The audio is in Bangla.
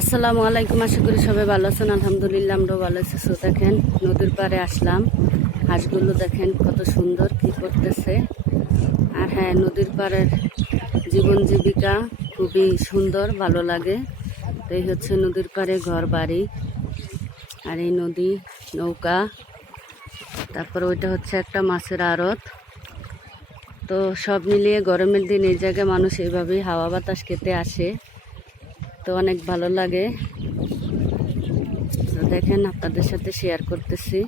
আসসালামু আলাইকুম। আশা করি সবাই ভালো আছেন। আলহামদুলিল্লাহ আমরাও ভালো আছি। তো দেখেন নদীর পাড়ে আসলাম, হাঁসগুলো দেখেন কত সুন্দর কি করতেছে। আর হ্যাঁ, নদীর পাড়ের জীবন জীবিকা খুবই সুন্দর, ভালো লাগে। তো এই হচ্ছে নদীর পাড়ে ঘর বাড়ি, আর এই নদী, নৌকা, তারপর ওইটা হচ্ছে একটা মাছের আড়ত। তো সব মিলিয়ে গরমের দিন এই জায়গায় মানুষ এইভাবেই হাওয়া বাতাস খেতে আসে, তো অনেক ভালো লাগে। তো দেখেন আপনাদের সাথে শেয়ার করতেছি।